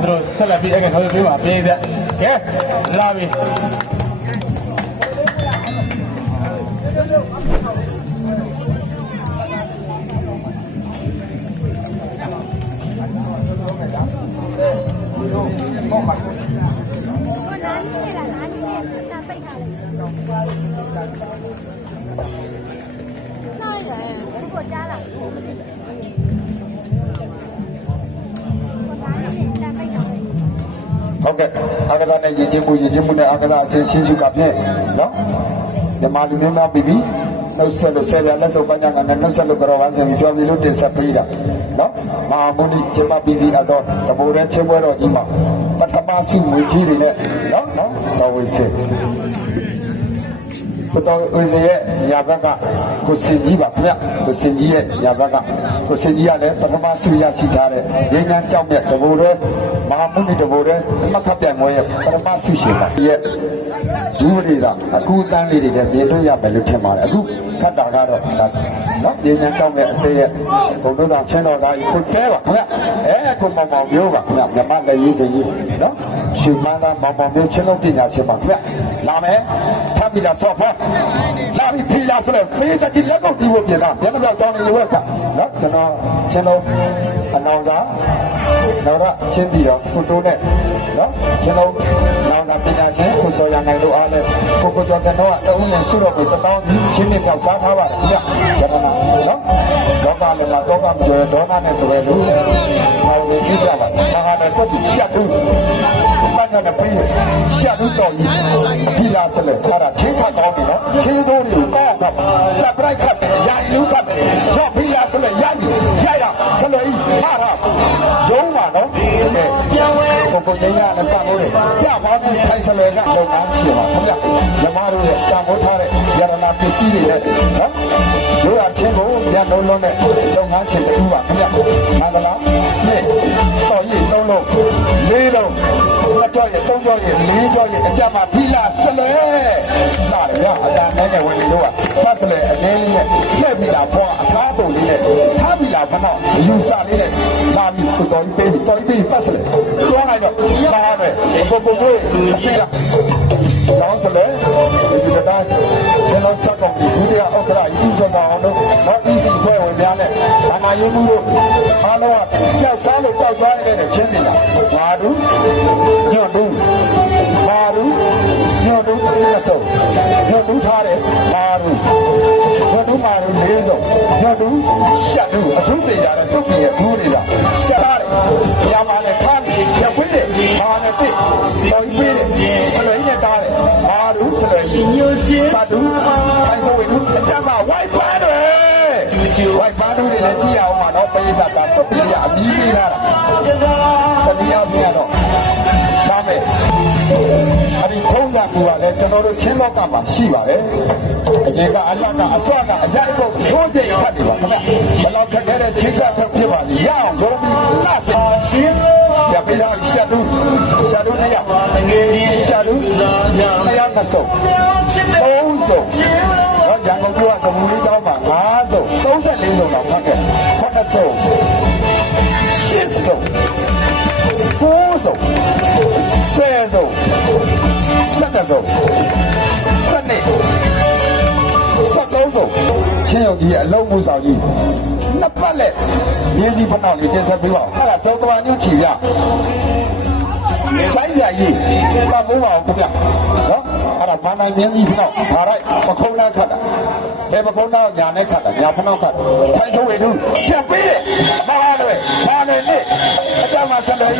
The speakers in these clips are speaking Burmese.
nosotros esa es la pilla que nosotros fuimos a pilla. ¿Qué? Lavi. Hãy subscribe cho kênh Ghiền Mì Gõ Để không bỏ lỡ những video hấp dẫn ဟုတ်ကဲ့အာကစားနဲ့ရည်ချင်းမှုရည်ချင်းမှုနဲ့အာကစားအစဉ်ရှင်းရှုကဖြင့်နော်မြန်မာလူမျိုးများပြီးပြီးနှုတ်ဆက်လို့ဆယ်ပြလက်စုပ်ပညာကနဲ့နှုတ်ဆက်လို့ကြောဝမ်းစင်ပြီးပြောပြီးလို့တင်ဆက်ပေးတာနော်မဟာမုနိကျမပီစီအတော်တဘူရဲချင်းပွဲတော်ကြီးမှာပထမဆုငွေကြီးတွေနဲ့နော်နော်တော်ဝေးစစ် ဘတော်ဦးစရဲ့ညာဘက်ကကိုစင်ကြီးပါခင်ဗျကိုစင်ကြီးရဲ့ညာဘက်ကကိုစင်ကြီးကလည်းပထမဆုရရှိထားတဲ့ရင်းနှန်းကြောက်မြတ်တဘူရဲမဟာမုနိတဘူရဲမခတ်ပြိုင်ပွဲရဲ့ပထမဆုရှင်ပါရဲ့ ဒူးတွေကအခုအတန်းလေးတွေလည်းမြင်တွေ့ရမယ်လို့ထင်ပါတယ်အခုခတ်တာကတော့ဒါနော်ရင်းနှန်းကြောက်မြတ်အသေးရဲ့ဘုံတို့တော်ချင်းတော်သားကြီးကိုတဲပါခင်ဗျအဲကိုမောင်မောင်မျိုးပါခင်ဗျမြမလည်းရေးစရေးနော်ရှင်မန်းသားမောင်မောင်မျိုးချင်းတော်ပညာရှင်ပါခင်ဗျလာမယ်ဖမ်းပြီးတော့ဆော့ဖို့လာပြီးဖီလာဆိုလို့ဖေးတကြီးလက်ကုပ်တီးဖို့ပြင်တာပြန်မပြောင်းကြောင်းနေရွက်ကနော်ကျွန်တော်ချင်းတော်အနောင်သား တော့ရချင်းပြီးတော့ကိုတိုးနဲ့နော်ချင်းတော်နောင်သားပညာရှင်ကိုစောရနိုင်တို့အားလည်းကိုကိုကျော်ကျွန်တော်ကတဦးနဲ့ဆုတော့ကိုတပေါင်းချင်းနဲ့ပြောက်စားထားပါတယ်ခင်ဗျကျွန်တော်နော်လောကလည်းမှာတော့ကမကျော်ဒေါနာနဲ့ဆိုရလို့ဟောဝင်ကြည့်ကြပါမဟာနဲ့ကိုရှတ်ဘူးပတ်နဲ့ပြီးရှတ်ဘူးတော်ကြီးဖီလာဆိုလို့အဲ့ဒါချင်းခတ်ကောင်းပြီနော်ချင်းစိုးတွေကိုကောက်ခတ်ဆပ်ပရိုက်ခတ်ရိုင် နော်ပြန်ဝဲကိုကိုရင်းရနဲ့ပတ်လို့ရပါဘူးထိုင်ဆလွယ်ကလုပ်ငန်းရှင်ပါခင်ဗျညီမတို့ရဲ့တံမိုးထားတဲ့ယရနာပစ္စည်းတွေနဲ့နော်တို့ရချင်းကိုပြန်လုံးလုံးနဲ့လုပ်ငန်းရှင်တူပါခင်ဗျမန္တလာနှစ်တော်ရည်သုံးလုံးလေးလုံး နှစ်ကြောရဲ့သုံးကြောရဲ့လေးကြောရဲ့အကြမ်းမှာဖီလာဆလွယ်နာရရအတန်နဲ့ဝင်လို့ကပတ်ဆလွယ်အနေလေးနဲ့လှည့်ပြီးလာဖွာအသားတုံလေးနဲ့ထားပြီးလာဖနောက်အယူဆလေးနဲ့လာပြီးတော်ကြီးပေးပြီးတော်ကြီးပေးပတ်ဆလွယ်တွန်းလိုက်တော့ပါမယ်ဘုဘဘွေးအစီလာ ဆောင်းဆလွယ်ဒီကတိုင်းဆယ်လုံးစက်ကောင်ဒီဒုတိယဥက္ကရာယူဆကောင်တို့တော့ဒီစီဖွဲ့ဝင်များနဲ့ဘာနာယုံမှုတို့အားလုံးကကြောက်စားလို့ကြောက်သွားနေတဲ့ချင်းနေတာငါတို့ညွန့်တို့မာတို့ညွန့်တို့အစုံညွန့်တို့ထားတယ်မာတို့ညွန့်တို့မာတို့လေးစုံညွန့်တို့ရှတ်တို့အထုပ်တွေကြတော့တုတ်ပြည့်ဘူးနေတာရှတ်ရတယ်ညမာနဲ့ထားပြီးရခွေးတယ်မာနဲ့တစ်ပေါ်ကြီးပေးတယ်ဆလွယ်နဲ့တားတယ် မာတို့ဆလွယ်ကြီးညိုချင်းပါတို့ခိုင်းစဝေတို့အကြမ်းမှာဝိုက်ပါတယ်ဝိုက်ပါတို့တွေလည်းကြည့်အောင်ပါတော့ပိဋကတာတုတ်ပြည့်အမီးပေးတာတတိယပြရတော့ဒါမဲ့အဲ့ဒီထုံးစံကူကလည်းကျွန်တော်တို့ချင်းလောကမှာရှိပါတယ်အရင်ကအလကအစွမ်းကအကြိုက်ဖို့ထိုးကျိတ်ခတ်နေပါခင်ဗျဘယ်လောက်ခက်ခဲတဲ့ချင်းဆက်ထုတ်ပြပါလိမ့်ရအောင်ဘုရားလတ် ရှတ်တူနဲ့ရငယ်ကြီးရှတ်တူတရားမဆုံးသုံးဆုံးတော့ရန်ကုန်ကသမူလေးကျောင်းမှာ၅ဆုံး34ဆုံးတော့ဖတ်ခဲ့9ဆုံး10ဆုံး9ဆုံး10ဆုံး17ဆုံး17 73ဆုံးချင်းရုံကြီးအလုံးမှုဆောင်ကြီးနှစ်ပတ်လက်ရင်းစီဖနောက်လေးတင်ဆက်ပေးပါဦးအဲ့ဒါသုံးကဘာညှို့ချီရ စိုင်းကြကြီးပတ်မိုးပါအောင်ခင်ဗျနော်အဲ့ဒါမန္တန်မြင်းကြီးဖနောက်ခါရိုက်ပခုံးလန်းခတ်တာဘယ်ပခုံးတော့ညာနဲ့ခတ်တာညာဖနောက်ခတ်ထိုင်ဆိုဝေသူပြန်ပေးတယ်ဘာလဲဘာလဲနဲ့အကြမ်းမဆလို့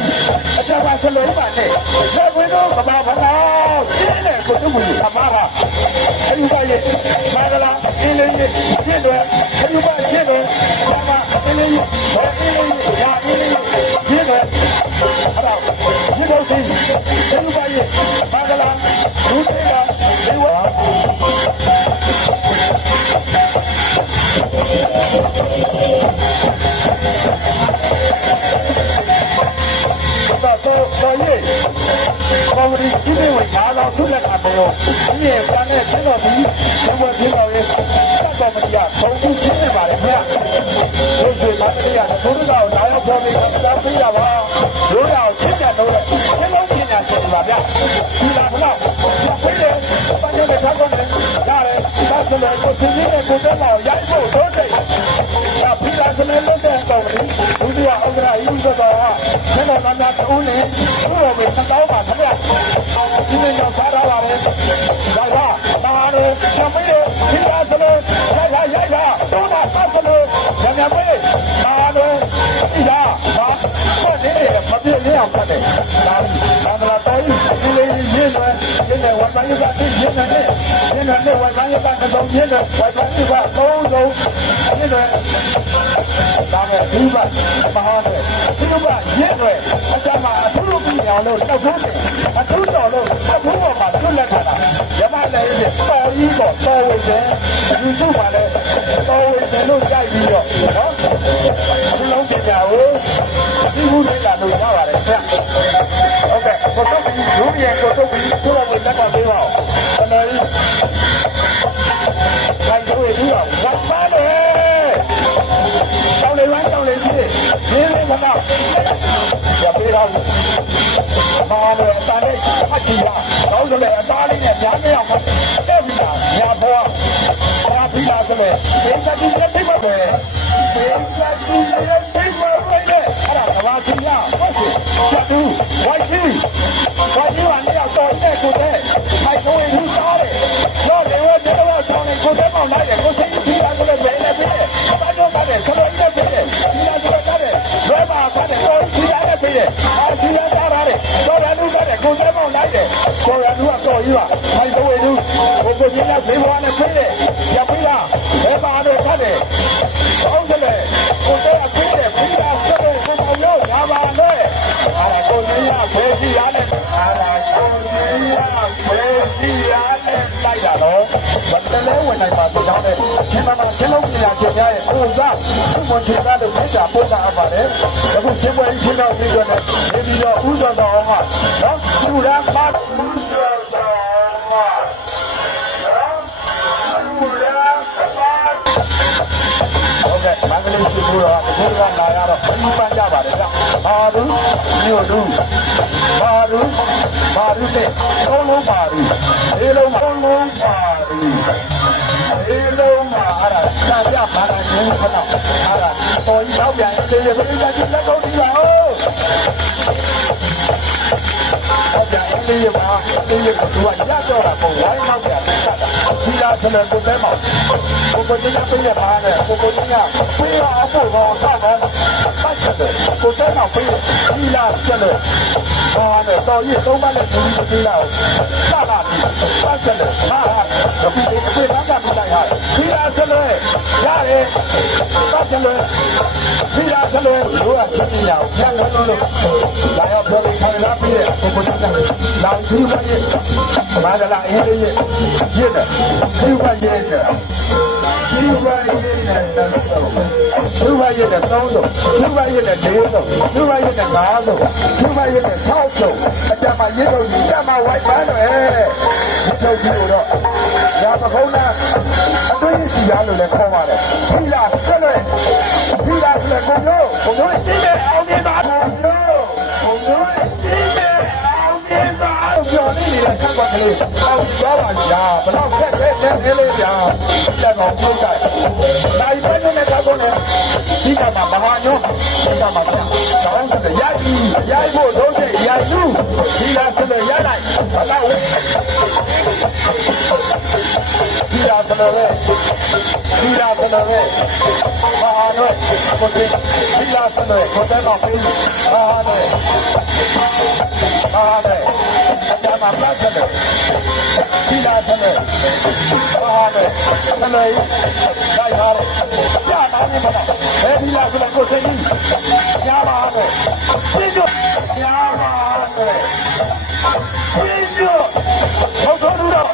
အကြမ်းမဆလို့ပါနဲ့လက်ဝင်းတော့ကဘာဖနောက်ရှင်းတယ်ကိုသူ့ကိုသမားပါအယူပါရဲ့မာဂလာအင်းလေးရဲ့ရှင်းတယ်အယူပါရှင်းတယ်ဘာမှအင်းလေးဘာအင်းလေးရာအင်းလေး ကော်မတီကြီးတွေဝင်လာတော့ဆုလက်တာမျိုးဒီရဲ့ပန်းနဲ့ဆက်တော်ပြီးဘဝပြတော်ရဲ့စက်တော်မတရားဘုံကြီးရှင်းနေပါလေခင်ဗျာဒီဆိုမတရားဘုရားတော်လာရောက်ပြောပြီးတော့ပြရပါရိုးရအောင်ချစ်တဲ့လို့ရှင်းလုံးပညာရှင်ပါဗျဒီလာခလောက်ဘာဖြစ်လဲဘာကြောင့်လဲထားကုန်လဲရတ တော်နာနာတူးနေသူ့တော်ပဲသတောင်းပါခင်ဗျဒီနေ့ရောက်စားရပါတယ်ဒါကဒါရယ်ချမင်းဖိလာစနေရိုက်ရိုက်ရိုက်တော့တာဆက်စလို့ညညမေးဒါရယ်ဒီလားဘာဘာနေလဲမပြည့်နေအောင်ပတ်တယ်ဒါဘာသာတော်ကြီးဒီလေးရင်းတယ်ရင်းတယ်ဝိုင်ပိုင်းကတိရင်းတယ်ရင်းတယ်ဝိုင်ပိုင်းကတော့ရင်းတယ်ဝိုင်ပိုင်းကသုံးဆုံးရင်းတယ်ဒါနဲ့ဒီဘမဟာတယ်ဒီဘရင်းတယ်အကြမ်းမှာအထူး လို့ပြောင်းလို့တောက်ဖို့တယ်အထူးတော်လို့အထူးပေါ်မှာဆွတ်လက်ထားတာရမလည်းတော်ကြီးပေါ်တော်ဝိတယ်ဒီစုပါလေတော်ဝိတယ်လို့ကြိုက်ပြီးတော့နော်ဒီလုံးပညာကိုဒီခုလေးလာလို့ရပါတယ်ခင်ဗျဟုတ်ကဲ့ကိုတော့ဒီလူရဲ့ကိုတော့ဒီကိုတော့ဝင်တက်ပါသေးပါဦးတမန်ကြီးခိုင်တို့ရဲ့ဒီကဝတ်ပါတယ်တောင်းလေဝမ်းတောင်းလေကြီးရင်းလေးကတော့ရပေးတော့ ဘာလို့အသားလေးအချီလာတော့ဆိုလေအသားလေးနဲ့ညာနေအောင်တက်ပြီလားညာဘောဘာပြီလားဆိုလေဒီကတိလက်သိပါပဲဒီကတိလက်သိပါပဲအဲ့ဒါကဘာစီလားဟုတ်စီချက်တူဝိုက်စီ ကိုကိုကြီးလာဖေးဘွားနဲ့ဖေးတယ်ရဖေးလားဘယ်မှာတော့ဖတ်တယ်ဟုတ်တယ်လေကိုတဲ့အဖေးတယ်ဖေးလားဆက်တယ်ကိုမလို့ရပါနဲ့အာကိုကြီးရဖေးကြီးရတယ်အာကိုကြီးရဖေးကြီးရတယ်လိုက်တာတော့ဘယ်တလဲဝင်နိုင်ပါသေးတယ်ချင်းမမချင်းလုံးပြရချင်းများရဲ့ကိုစားသူ့မချင်တာလို့ဖိတ်တာပို့တာအပ်ပါတယ်အခုချင်းပွဲချင်းတော့ပြီးတော့လည်းနေပြီးတော့ဥဆောင်တော်အောင်ကနော်သူရမ်းပါ မန္တလေးရှိဘူးတော့ဒီကလာရတော့ပြီးပန်းကြပါတယ်ဗျဘာလူမြို့လူဘာလူဘာလူတဲ့သုံးလုံးပါလူဒီလုံးသုံးလုံးပါလူဒီလုံးမှာအဲ့ဒါစာပြပါလာနေခဏအဲ့ဒါပေါ်ကြီးတော့ပြန်သေးတယ်ပြိတ္တာကြီးလက်ကုန်ဒီပါဦးဟုတ်ကဲ့အလေးရပါအလေးရကသူကရတော့တာပုံဝိုင်းနောက်ပြန်တက်တာဒီလားဆိုလည်းကိုယ်ပဲမောင် ကိုကိုကြီးကပြည့်ရပါနဲ့ကိုကိုကြီးကပြေးအောင်ပို့တော့ဆောက်တော့ပတ်ချက်တယ်ကိုတဲ့နောက်ပြေးဒီလားကျလို့ဟာနဲ့တော်ကြီးသုံးပါနဲ့ဒီလိုပြေးလာစလာပြီပတ်ချက်တယ်ဟာဟာဒီပြေးပြေးလာကပြလိုက်ဟာဒီလားဆိုလည်းရတယ်ပတ်ချက်တယ်ဒီလားဆိုလည်းတို့ကချင်းနေရအောင်ပြန်လို့လို့လာရောက်ပြောပြီးထိုင်လာပြီး ကိုကိုကြီးကလာပြီးပါရဲ့မာဒလာအင်းလေးရဲ့ရစ်တယ်ဒီပါရဲ့ဒီပါရဲ့နဲ့သူပါရဲ့နဲ့သုံးဆုံးသူပါရဲ့နဲ့လေးဆုံးသူပါရဲ့နဲ့ငါးဆုံးသူပါရဲ့နဲ့၆ဆုံးအကြမှာရစ်တော့ကြမှာဝိုက်ပန်းတော့ရစ်တော့ဒီလိုတော့ရာပခုံးနာအတွင်းစီရလို့လည်းခေါ်ပါတယ်ဒီလားဆက်လို့ဒီလားဆက်ကိုမျိုးကိုမျိုးကြည့်တယ်အောင်မြင်တာ ပြောနေတယ်ခက်ပါကလေးအောက်သွားပါကြာဘလောက်ခက်ခဲနေနေလေးကြာလက်ကောင်ပြုတ်ကြနိုင်ပဲနဲ့ကောင်းနေဒီကမှာမဟာညောဒီကမှာကောင်းစတဲ့ရိုက်ပြီးရိုက်ဖို့လုံးတဲ့ရိုက်လူဒီလားဆက်လို့ရလိုက်ဘလောက်ဒီလားဆက်လို့ဒီလားဆက်လို့မဟာတော့ကိုယ်ဒီလားဆက်လို့ကိုယ်တော့ပြေးမဟာတော့မဟာတော့အကြ မ်းမှာပြတ်တယ်ဒီလားဆက်လို့မဟာတော့ဆက်လို့လိုက်ပါတော့ကြာတာနေမလားအဲဒီလားဆက်လို့ကိုယ်စိတ်ကြီးညာပါတော့ပြင်းတော့ညာပါတော့ပြင်းတော့ဟုတ်တော့တော့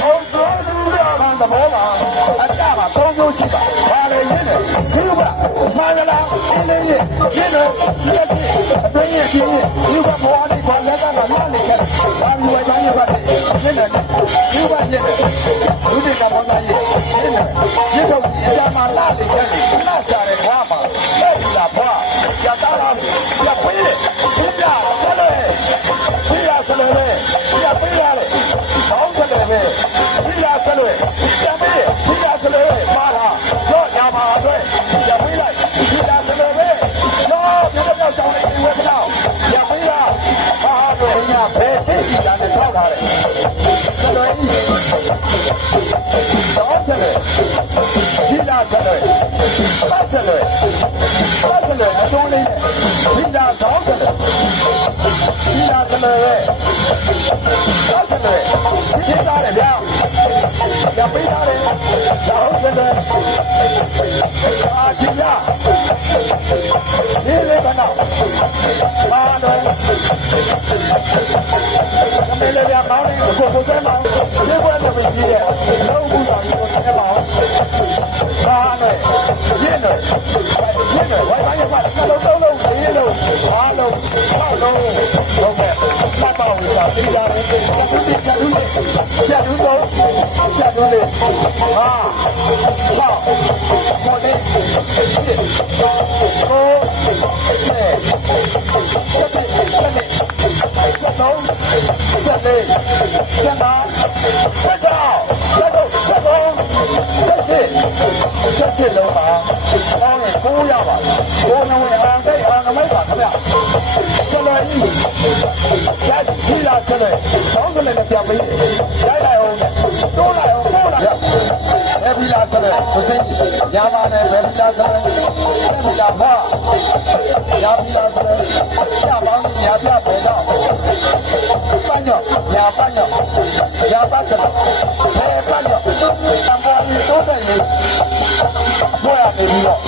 ဟုတ်တော့တော့ဘာသဘောလားအကြမှာသုံးမျိုးရှိပါဘာလဲရင်းတယ်ဒီလိုကမှန်လားအင်းလေးရင်းတယ်လက်ရှိအတွင်းရင်းရင်းဒီကဘဝလေးဘာလက်က တဲ့ရစ်ထုတ်အကြမ်းမှလာလေတဲ့လာစားတဲ့ခွာမှာလက်လာဘွားရတာလာရပြေးပြပြဆက်လေပြရဆက်လေပြပြေးရလေဘောင်းဆက်လေပြရဆက်လေပြမေးပြရဆက်လေပါလာတော့ညာမှာအတွက်ရပြေးလိုက်ပြရဆက်လေတော့ပြပြကြောင်းနေဝဲတော့ရပြေးလာဟာတော့ညာဘယ်စစ်စီလာနေထောက်ထားတယ်ဆက်လေ ဤတော့ချလေဒီလာစလို့ပတ်စလို့ပတ်စလို့အတုံးလေးနဲ့ဒီလာတော့ချလေဒီလာစလို့ရဲ့ပတ်စလို့ဒီသားတယ်ဗျာရပေးထားတယ်တော့ချလေအာချီလာဒီလေကတော့မာတော့ကမေလေဗျာမောင်းနေကိုကိုစဲမောင်းဒီဘက်လည်းမကြီးရဲ့လုံးဘူးတော် င်းဝိုင်းရပါလုံးလုံးလုံးရေးလုံးအားလုံးပေါက်လုံးဟုတ်ကဲ့မှတ်ပါဦးစာသိကြတယ်အခုဒီချက်ဦးလေးချက်ဦးတော့ချက်ဦးလေးဟာဟောပေါ်နေကိုဆက်ဆက်ဆက်ဆက်တော့ဆက်လေးဆက်နာဆက်ကြောက်ဆက်တော့ဆက်တော့ဆက်စစ်ဆက်စစ်လုံးပါ ဆလော်ကြီးရက်ဒီလာဆလော်ဆောင်းကလေးနဲ့ပြန်ပြီးရိုက်လိုက်အောင်တိုးလိုက်အောင်ပို့လိုက်ဘယ်ဗီလာဆလဲကိုစိတ်ညာပါနဲ့ဘယ်ဗီလာဆလဲဘယ်ဗီလာဖွာညာဗီလာဆလဲညာပေါင်းညာပြဘယ်တော့ပညောညာပညောညာပတ်ဆလဲဘယ်ပညောတံပေါ်ပြီးတိုးတယ်လေဘွားနေပြီးတော့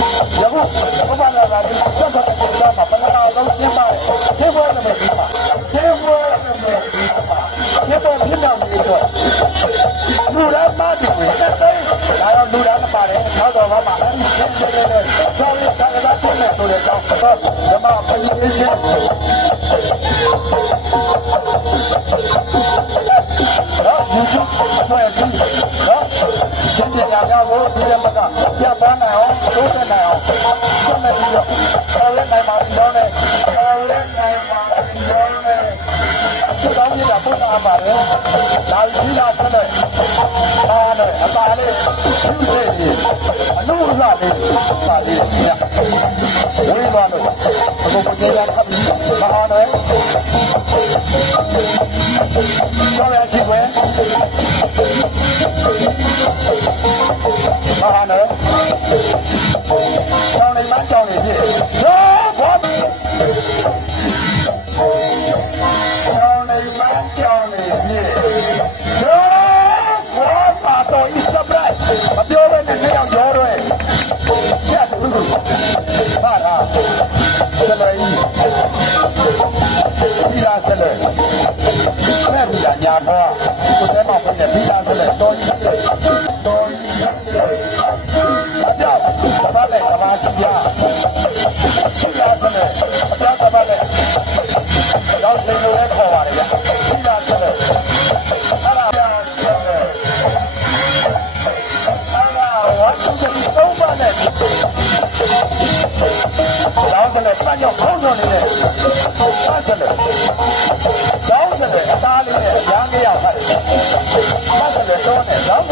ယခုဘုရားလာတာ လူရမ်းမတူဘူးတက်သိဒါတော့လူရမ်းမပါတယ်ထောက်တော်ဘာမှအဲ့ဒီဆင်းရဲတဲ့ဆောင်းရတာကတည်းကဆိုတဲ့ကြောင့်တော့ဓမ္မပရိသေရှင်တော့ယူချဖွဲ့ပြီးတော့ရှင်ပြညာများကိုဒီရမကပြပန်းနိုင်အောင်တိုးတက်နိုင်အောင်ဆက်လက်ပြီးတော့ဆောင်းရနိုင်ပါပြီးတော့လေ ကြီးကပုဒ်တာပါတယ်ဒါကြီးလာဆက်လက်အားနဲ့အပါလေးသူ့ရဲ့အနုဥစ္စာလေးပါလေးညဝေးသွားလို့အခုကိုကြေးရခပ်ပြီးမဟာနဲ့ကျော်ရရှိပွဲမဟာနဲ့ ကိုတဲမောင်နဲ့ဒီလာစလေတော်ကြီးတော်ကြီးအပြောက်ဘာလဲကဘာစီယာဒီလာစလေအပြောက်ကဘာလဲတော့စင်လို့လည်းခေါ်ပါတယ်ဗျဒီလာစလေအဲ့ဒါညာစလေအဲ့ဒါဝတ်စုပ်သုံးပါနဲ့တော့စလေပတ်ရောက်ခေါင်းတော်နေတဲ့ပတ်စလေတော့စလေအသားလေးနဲ့ရမ်းရရဖတ်တယ်ပ တ်စလေ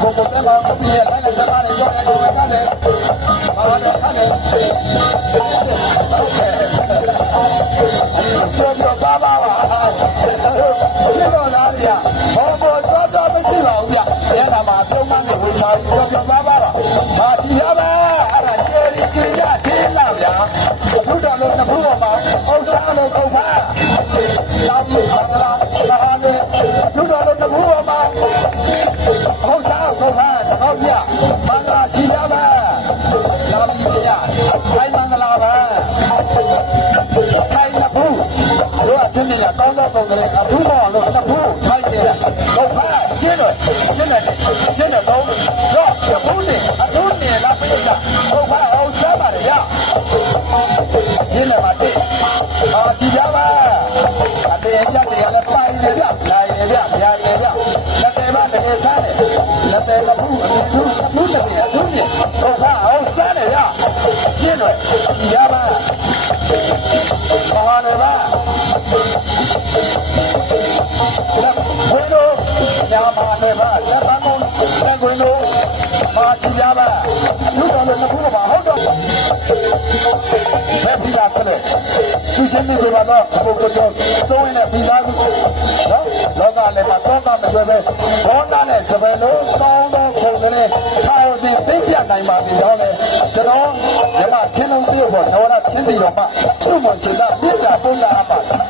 ကိုကိုတဲ့မှာပြည့်လိုက်တဲ့စကားတွေကြောက်ရကြတယ်ဘာလို့လဲခါတယ်ဟုတ်ကဲ့ပြောပြောပါပါပါဖြစ်တော့လားဗျာဘောဘောကြွားကြွားမရှိပါဘူးဗျာဘယ်နာမှာပြုံးမနေဝေစာပြောပြော ဟုတ်ပါအောင်စမ်းပါလေရရင်းနေမှာတိအာကြည့်ရပါအတေရတဲ့ရလည်းပိုင်နေပြနိုင်နေပြများနေပြလက်တယ်မတကယ်စားတယ်လက်တယ်ကဘူးအတူဘူးတကယ်အထူးကြီးဟုတ်ပါအောင်စမ်းတယ်ရရှင်းတယ်ကြည့်ရပါမဟာနေပါ မာချီကြပါလူတော်လည်းနှစ်ခုပါဟုတ်တော့ဘယ်ပြီးသားလဲသူချင်းနေပါတော့ဘုရားကျော်စိုးရင်လည်းပြီးသားကူနော်လောကလည်းမှာတော့ကမကျွဲပဲဘောနာနဲ့စပယ်လုံးကောင်းသောခုံနဲ့ခါအောင်စီသိပြနိုင်ပါစေတော့လေကျွန်တော်မြမချင်းလုံးတည်းပေါ်တော်ရချင်းတီတော်မှသူ့မချင်တာပြစ်တာပုံရအပါပြ